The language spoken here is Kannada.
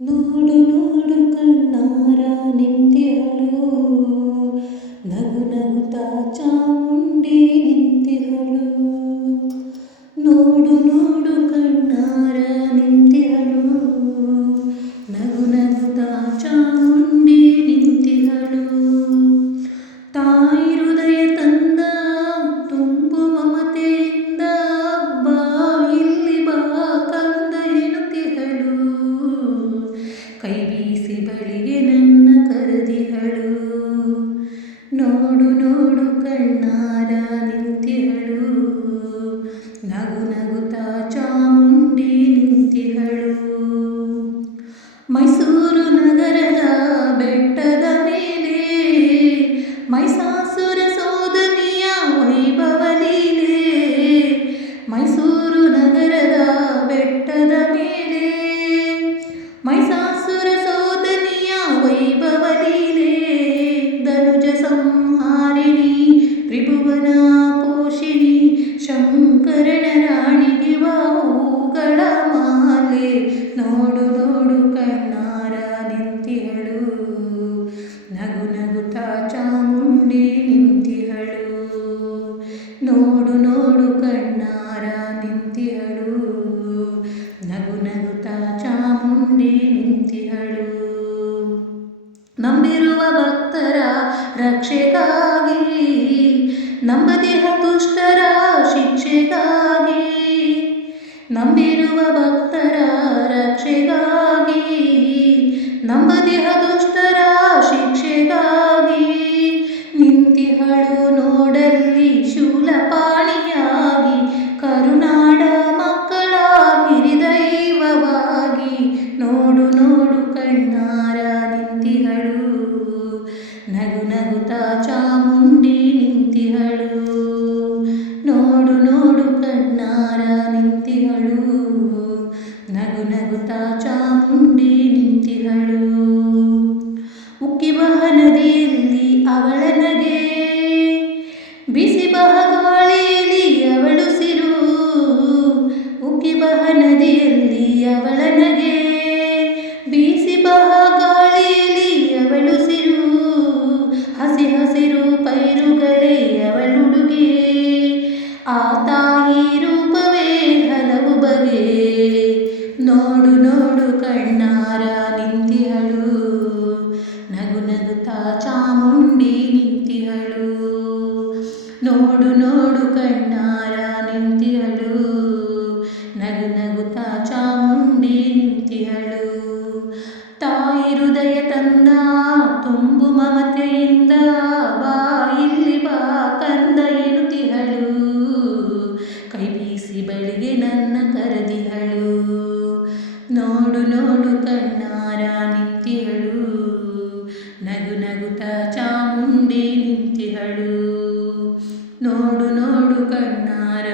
ನೋಡು ನೋಡು ಕಣ್ಣಾರ ನಿಂತಿಹಳು. ನಗು ನಗುತ್ತಾ ಚಾಮುಂಡಿ ನಿಂತಿಹಳು. ನೋಡು ನೋಡು ಕಣ್ಣಾರ ನೋಡು ನೋಡು ಕಣ್ಣಾರ ನಿಂತಿಹಳು. ನಗು ನಗುತ್ತಾ ಚಾಮುಂಡಿ ನಿಂತಿಹಳು. ನೋಡು ನೋಡು ಕಣ್ಣಾರ ನಿಂತಿಹಳು. ನಗು ನಗುತ್ತಾ ಚಾಮುಂಡಿ ನಿಂತಿಹಳು. ನಂಬಿರುವ ಭಕ್ತರ ರಕ್ಷೆಗಾಗಿ, ನಂಬದೇಹ ತುಷ್ಟರ ಶಿಕ್ಷೆಗಾಗಿ, ನಂಬಿರುವ ಭಕ್ತರ ನಂಬದೇಹ ದುಷ್ಟರ ಶಿಕ್ಷೆಗಾಗಿ ನಿಂತಿಹಳು ನೋಡಲ್ಲಿ ಶೂಲಪಾಣಿಯಾಗಿ, ಕರುನಾಡ ಮಕ್ಕಳ ಹಿರಿದೈವವಾಗಿ. ನೋಡು ನೋಡು ಕಣ್ಣಾರ ನಿಂತಿಹಳು, ನಗು ನಗುತ ಚಾಮುಂಡಿ ನಿಂತಿಹಳು. ನೋಡು ನೋಡು ಕಣ್ಣಾರ ನಿಂತಿಹಳು, ನಗು ನಗುತ ಚಾಮುಂಡಿ ನಿಂತಿಹಳು ಉಕ್ಕಿಬಹ ನದಿಯಲ್ಲಿ ಅವಳ ನಗೆ. ಬಿಸಿ ಬಹ ಗಾಳಿಯಲ್ಲಿ ಅವಳು ಸಿರು. ಉಕ್ಕಿಬಹ ನದಿಯಲ್ಲಿ ಅವಳ ನಗೆ. ಬಿಸಿ ಬಹ ಗಾಳಿಯಲ್ಲಿ ಅವಳು ಹಸಿ ಹಸಿರು ಪೈರುಗಳೇ ಅವಳುಡುಗೆ ಆ ನೋಡು ನೋಡು ಕಣ್ಣಾರ ನಿಂತಿಹಳು ನಗು ನಗುತ್ತಾ ಚಾಮುಂಡಿ ನಿಂತಿಹಳು ತಾಯಿ ಹೃದಯ ತಂದ, ತುಂಬು ಮಮತೆಯಿಂದ ಬಾ, ಇಲ್ಲಿ ಬಾ, ಕಂದ ಎನ್ನುತ್ತಿಹಳು ಕೈ ಬೀಸಿ ಬಳಿಗೆ ನನ್ನ ಕರೆದಿಹಳು ನೋಡು ನೋಡು ಕಣ್ಣಾರ ನಿಂತಿಹಳು ನಗು ನಗುತ್ತಾ ಚಾಮುಂಡಿ ನಿಂತಿಹಳು ನೋಡು ನೋಡು ಕಣ್ಣಾರ